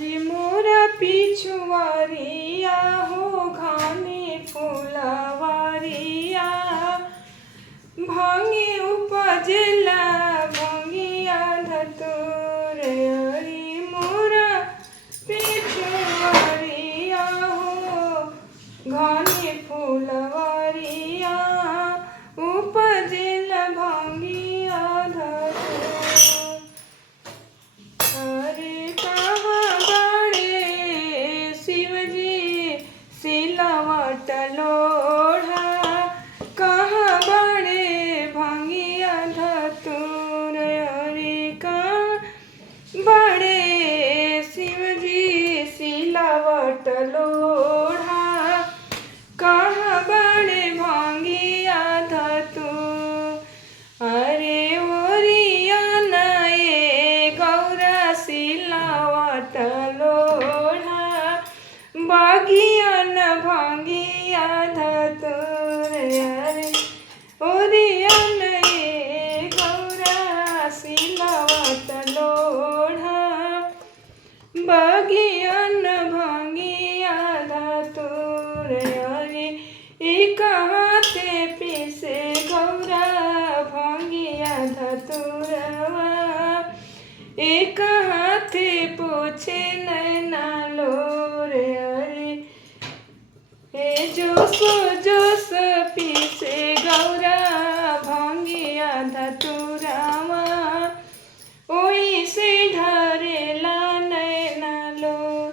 अरे मोरा पिछुआरिया हो घाने फुलवारिया भांगे उपजला भंगिया धतुर। अरे मोरा पिछुआरिया हो घाने फुलवारिया उपजला भंगिया धतुर। अरे कहाँ बड़े शिवजी सिलावट लोढ़ा कहाँ बड़े भंगिया धतुर। अरे कहाँ बड़े शिवजी सिलावट लोढ़ा कहाँ बड़े भंगिया धतुर। अरे ओरिया नए गौरा सिलावट लोढ़ा बागिया न भंगिया धतुर। अरे ओरिया नए गौरा सिलावट लोढ़ा बागिया न भंगिया धतुर। अरे एक हाथे पीसे गौरा भंगिया धतुरवा एक हाथे पूछे नैना लोर। अरे हे जोस जोस पीसे गौरा भंगिया धतुरवा ओई से ढरेला नैना लोर।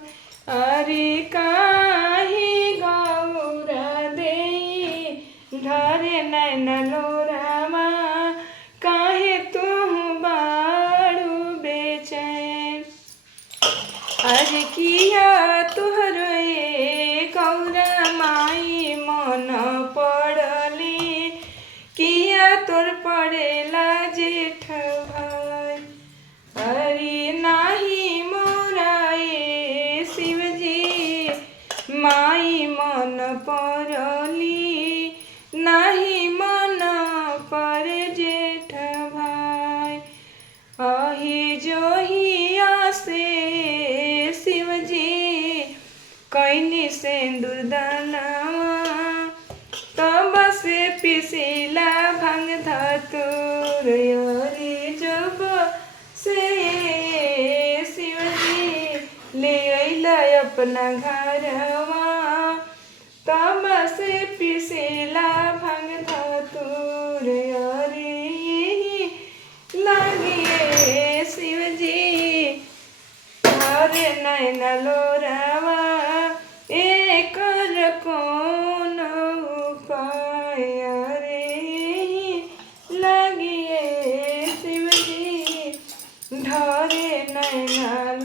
अरे काहे गौरा देई ढरे नैना लोरामा काहे तुम बाड़ू बेचैन। अरे किया तुहरो ए गौरा माई मन पड़ली किया तोर पड़ेला जेठ भाई। अरे नाही मोरा ए शिवजी माई मन पड़ली नाही मन पर जेठ भाई। अहि जोहिया से शिवजी कैनी सिंदूर दानवा तब से पिसीला भंग धतुर। अरे जब से शिवजी ले अइला अपना घरवा तब से पिसीला भंग धतुर। अरे यही लागिए शिवजी हरे नैना लोरा